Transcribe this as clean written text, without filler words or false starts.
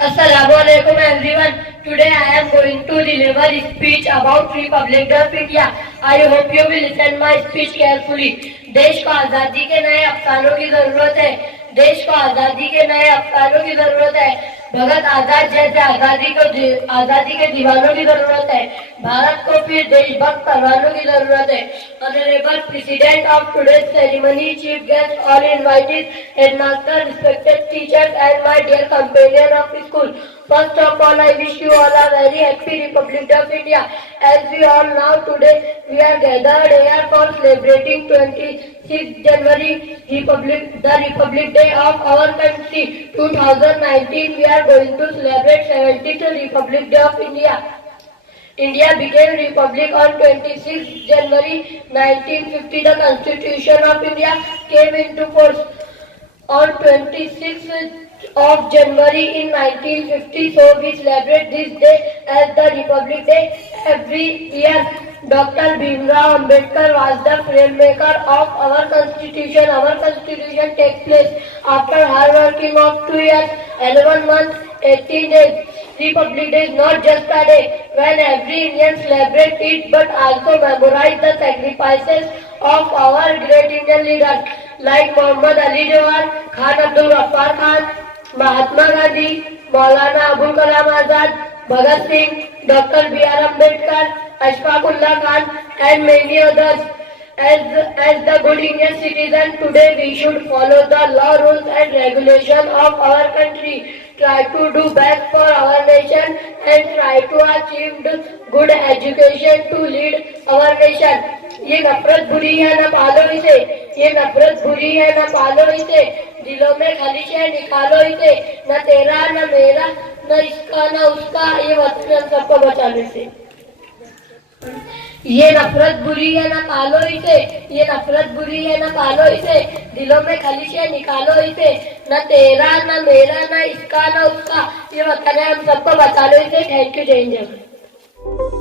Assalamualaikum everyone. Today I am going to deliver a speech about Republic Day of India. I hope you will listen my speech carefully. देश को आजादी के नए अफसानों की जरूरत है. देश को आजादी के नए अफसानों की जरूरत है. भगत आजाद जैसे आजादी के दीवानों की जरूरत है. भारत को फिर देशभक्त परवानों की जरूरत है. Honorable President of today's ceremony, chief guest, all invitees, headmaster, respected teachers, and my dear companion of school. First of all, I wish you all a very happy Republic Day of India. As we all know, today we are gathered here for celebrating 26th January, the Republic Day of our country. 2019, we are going to celebrate 70th Republic Day of India. India became republic on 26 January 1950. The Constitution of India came into force on 26th of January in 1950. So we celebrate this day as the Republic Day every year. Dr. Bhimrao Ambedkar was the framemaker of our Constitution. Our Constitution takes place after hard working of 2 years, 11 months, 18 days. Republic Day is not just a day when every Indian celebrates it, but also memorize the sacrifices of our great Indian leaders like Muhammad Ali Jawahar, Khan Abdul Ghaffar Khan, Mahatma Gandhi, Maulana Abul Kalam Azad, Bhagat Singh, Dr. B.R. Ambedkar, Ashfaqullah Khan, and many others. As the good Indian citizen, today we should follow the law, rules and regulations of our country. Try to do best for our nation and try to achieve good education to lead our nation. ये नफरत बुरी है ना पालो इसे, ये नफरत बुरी है ना पालो इसे, दिलों में खलिश है निकालो इसे, न तेरा न मेरा न इसका न उसका, ये वतन हम सबको बचाने से. ये नफरत बुरी है ना पालो इसे, ये नफरत बुरी है ना पालो इसे, दिलों में खलिश है निकालो इसे, न तेरा न मेरा न इसका न उसका, ये वतन है हम सबको बचा लो इसे. Thank you. जय हिंद.